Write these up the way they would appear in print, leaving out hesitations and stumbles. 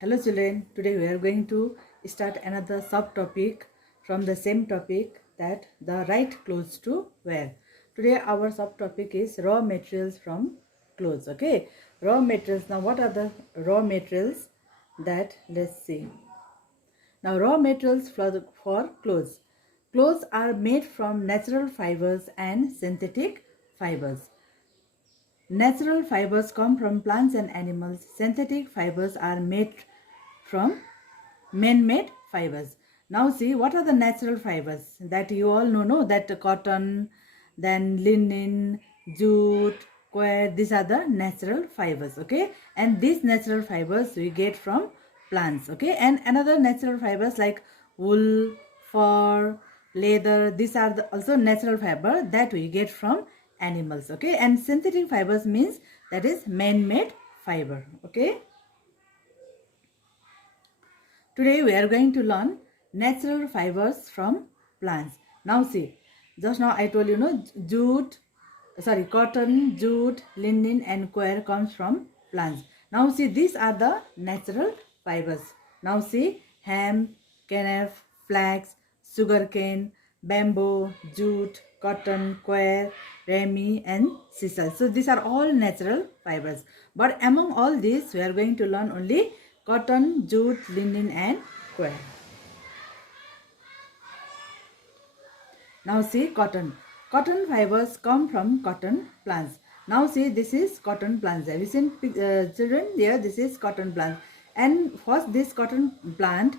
Hello children, today we are going to start another subtopic from the same topic, that the right clothes to wear. Today our subtopic is raw materials from clothes. Okay, raw materials. Now what are the raw materials? That let's see. Now raw materials for clothes. Clothes are made from natural fibers and synthetic fibers. Natural fibers come from plants and animals. Synthetic fibers are made from man-made fibers. Now see, what are the natural fibers that you all know? No, that cotton, then linen, jute, coir. These are the natural fibers. Okay, and these natural fibers we get from plants. Okay, and another natural fibers like wool, fur, leather. These are also natural fiber that we get from animals. Okay, and synthetic fibers means that is man-made fiber. Okay. Today we are going to learn natural fibers from plants. Now see, just now I told you, cotton, jute, linen and coir comes from plants. Now see, these are the natural fibers. Now see, hemp, kernel, flax, sugarcane, bamboo, jute, cotton, coir, rami and sisal. So these are all natural fibers. But among all these, we are going to learn only cotton, jute, linen and coir. Now see, cotton. Cotton fibers come from cotton plants. Now see, this is cotton plants. Have you seen children? Here, this is cotton plant. And first this cotton plant,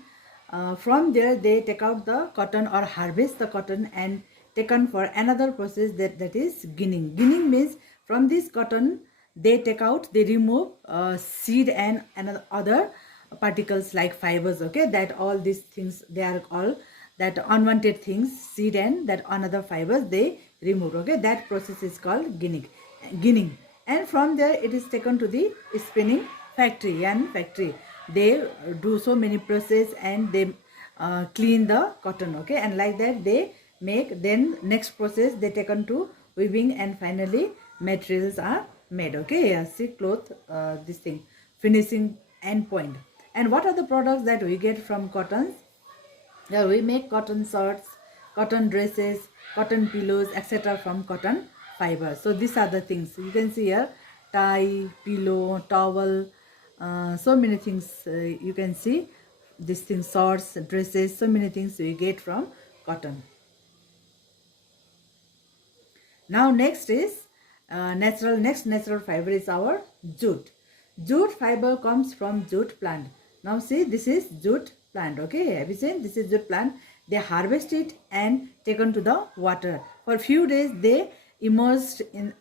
from there they take out the cotton or harvest the cotton and taken for another process that is ginning. Ginning means from this cotton they take out, they remove seed and other particles like fibers. Okay, that all these things, they are all that unwanted things, seed and that another fibers they remove. Okay, that process is called ginning. And from there it is taken to the spinning factory, and factory they do so many process and they clean the cotton. Okay, and like that they make, then next process they taken to weaving and finally materials are made. Okay, yeah, see, cloth, this thing, finishing end point. And what are the products that we get from cotton? Yeah, we make cotton shirts, cotton dresses, cotton pillows, etc. from cotton fiber. So these are the things you can see here: tie, pillow, towel, so many things you can see. These things, shorts, dresses, so many things we get from cotton. Now next is next natural fiber is our jute. Jute fiber comes from jute plant. Now see, this is jute plant. Okay, have you seen? This is jute plant. They harvest it and taken to the water. For few days they immersed in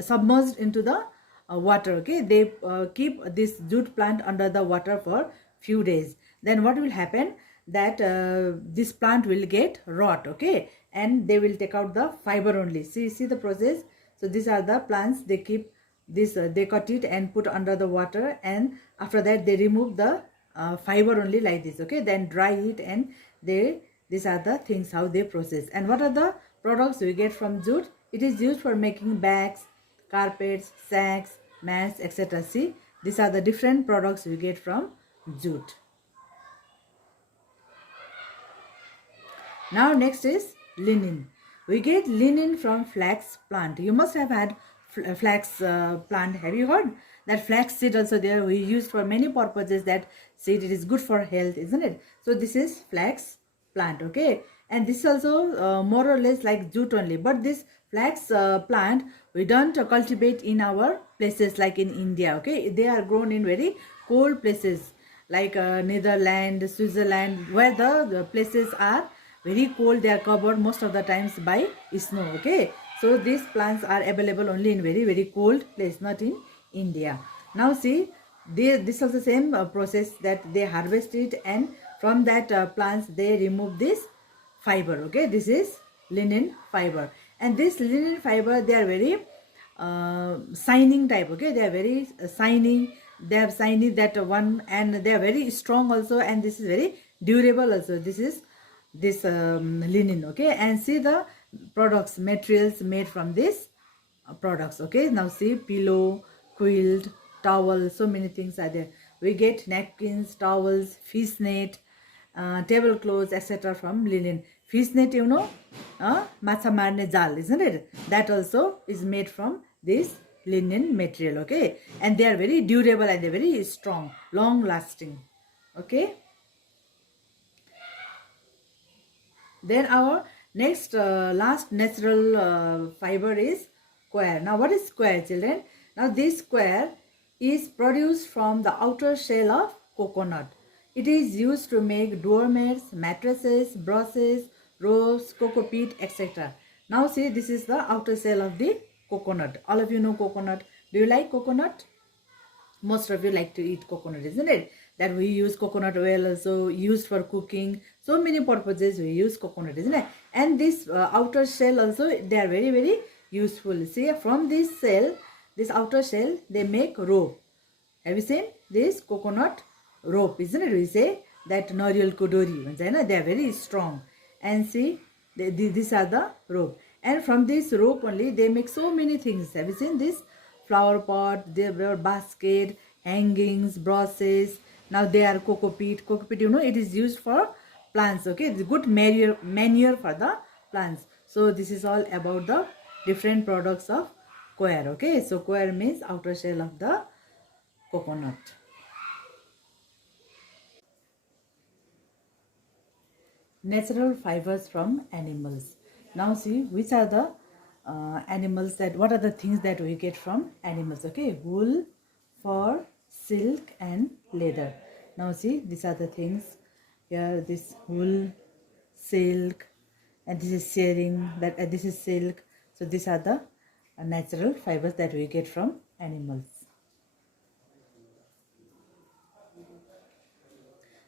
submerged into the water. Okay, they keep this jute plant under the water for few days. Then what will happen? That this plant will get rot. Okay, and they will take out the fiber only. See the process. So these are the plants. They keep this, they cut it and put under the water, and after that they remove the fiber only like this. Okay, then dry it, and these are the things how they process. And what are the products we get from jute? It is used for making bags, carpets, sacks, mats, etc. See, these are the different products we get from jute. Now next is linen. We get linen from flax plant. You must have had flax plant. Have you heard that flax seed also there? We use for many purposes that seed. It is good for health, isn't it? So this is flax plant. Okay, and this is also more or less like jute only. But this flax plant we don't cultivate in our places like in India. Okay, they are grown in very cold places like Netherlands, Switzerland, where the places are very cold. They are covered most of the times by snow. Okay, so these plants are available only in very cold place, not in India. Now see, this is the same process, that they harvest it, and from that plants they remove this fiber. Okay, this is linen fiber, and this linen fiber, they are very shining type. Okay, they are very shiny. They have shiny, that one, and they are very strong also, and this is very durable also. This is this linen. Okay, and see the products, materials made from this products. Okay, now see, pillow, quilt, towel, so many things are there. we get napkins, towels, fish net, tablecloths, etc. from linen. Fish net, you know, macha marne jal, isn't it? That also is made from this linen material, okay? And they are very durable and they're very strong, long lasting, okay? Then our next last natural fiber is coir. Now what is coir, children? Now this coir is produced from the outer shell of coconut. It is used to make doormats, mattresses, brushes, ropes, cocoa peat, etc. Now see, this is the outer shell of the coconut. All of you know coconut. Do you like coconut? Most of you like to eat coconut, isn't it? That we use coconut oil also used for cooking. So many purposes we use coconut, isn't it? And this outer shell also, they are very, very useful. See, from this shell, this outer shell, they make rope. Have you seen this coconut rope, isn't it? We say that nariyal ko dori, they are very strong. And see, these are the rope. And from this rope only, they make so many things. Have you seen this? Flower pot, they were basket, hangings, brushes. Now they are cocoa peat. Cocoa peat, you know, it is used for plants, okay? It's good manure for the plants. So this is all about the different products of coir, okay? So coir means outer shell of the coconut. Natural fibers from animals. Now see, which are the animals that, what are the things that we get from animals, okay? Wool, fur, silk and leather. Now see, these are the things here. This wool, silk, and this is shearing, that this is silk. So these are the natural fibers that we get from animals.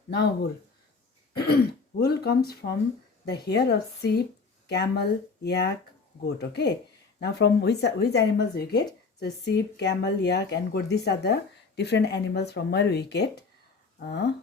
Now wool. Wool comes from the hair of sheep, camel, yak, goat, okay? Now from which animals we get? So sheep, camel, yak and goat, these are the different animals from where we get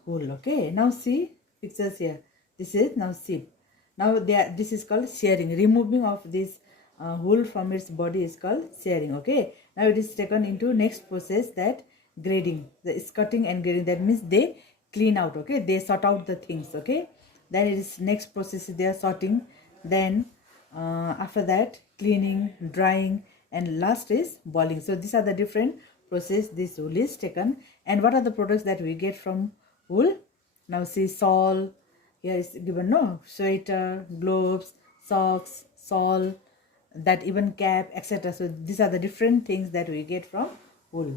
wool, okay? Now see pictures here. This is now sheep. Now this is called shearing. Removing of this wool from its body is called shearing, okay? Now it is taken into next process, that grading. The cutting and grading, that means they clean out, okay? They sort out the things, okay? Then it is next process, they are sorting. Then after that cleaning, drying, and last is boiling. So these are the different process this wool is taken. And what are the products that we get from wool? Now see, shawl, here is given, no, sweater, gloves, socks, shawl, that even cap, etc. So these are the different things that we get from wool.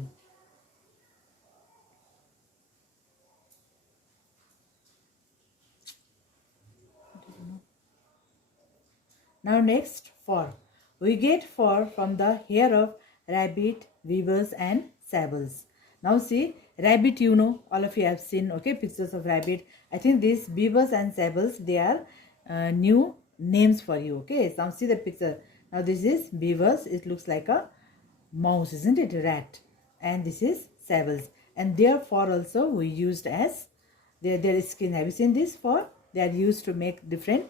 Now next, fur. We get fur from the hair of rabbit, beavers and sables. Now see, rabbit, you know, all of you have seen, okay, pictures of rabbit. I think these beavers and sables, they are new names for you, okay? Now see the picture. Now this is beavers, it looks like a mouse, isn't it? Rat. And this is sables. And their fur also we used as their skin. Have you seen this fur? They are used to make different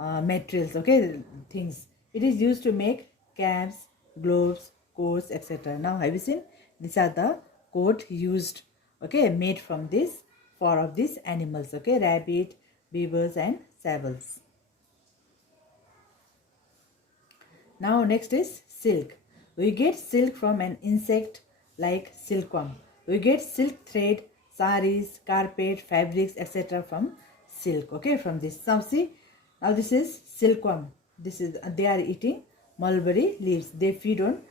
materials, okay, things. It is used to make caps, gloves, coats, etc. Now have you seen? These are the coat used, okay, made from this fur of these animals, okay, rabbit, beavers and sables. Now next is silk. We get silk from an insect like silkworm. We get silk thread, saris, carpet, fabrics, etc. from silk, okay, from this. Now see, now this is silkworm. This is, they are eating mulberry leaves. They feed on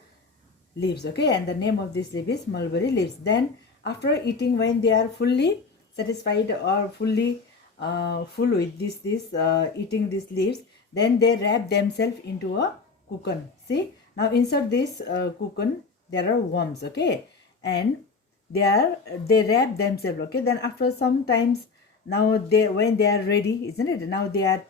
leaves, okay, and the name of this leaf is mulberry leaves. Then after eating, when they are fully satisfied or fully full with this eating these leaves, then they wrap themselves into a cocoon. See, now inside this cocoon there are worms, okay, and they wrap themselves, okay. Then after some times, now when they are ready, isn't it, now they are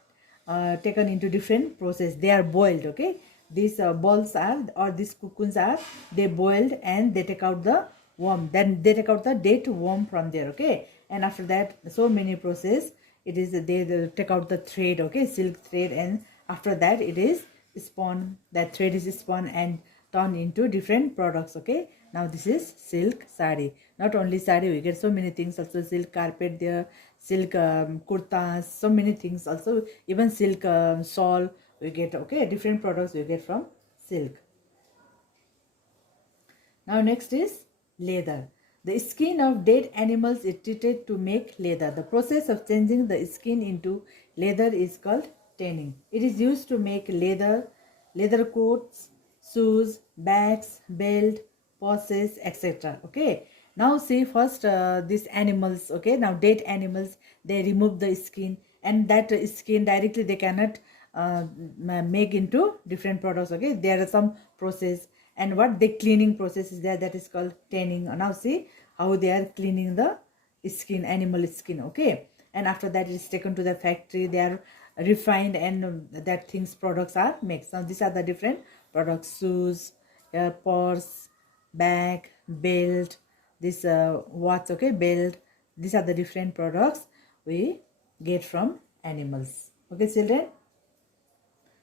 taken into different process. They are boiled, okay. These balls are, or these cocoons are, they boiled and they take out the worm. Then they take out the dead worm from there, okay. And after that, so many process, it is they take out the thread, okay, silk thread, and after that it is spun. That thread is spun and turn into different products. Okay, now this is silk sari. Not only sari, we get so many things also, silk carpet there, silk kurtas, so many things also, even silk shawl we get. Okay, different products we get from silk. Now next is leather. The skin of dead animals is treated to make leather. The process of changing the skin into leather is called tanning. It is used to make leather coats, shoes, bags, belt, purses, etc. Okay. Now see first these animals. Okay. Now dead animals, they remove the skin, and that skin directly they cannot make into different products. Okay. There are some process, and what the cleaning process is there, that is called tanning. Now see how they are cleaning the skin, animal skin. Okay, and after that it is taken to the factory, they are refined, and that things products are made. Now these are the different products: shoes, purse, bag, belt, this watch. Okay, belt. These are the different products we get from animals. Okay, children,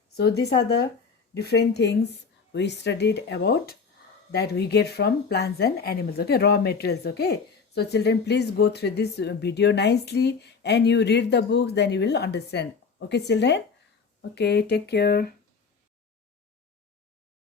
so these are the different things we studied about that we get from plants and animals. Okay, raw materials. Okay, so children, please go through this video nicely and you read the books, then you will understand. Okay, children. Okay, take care.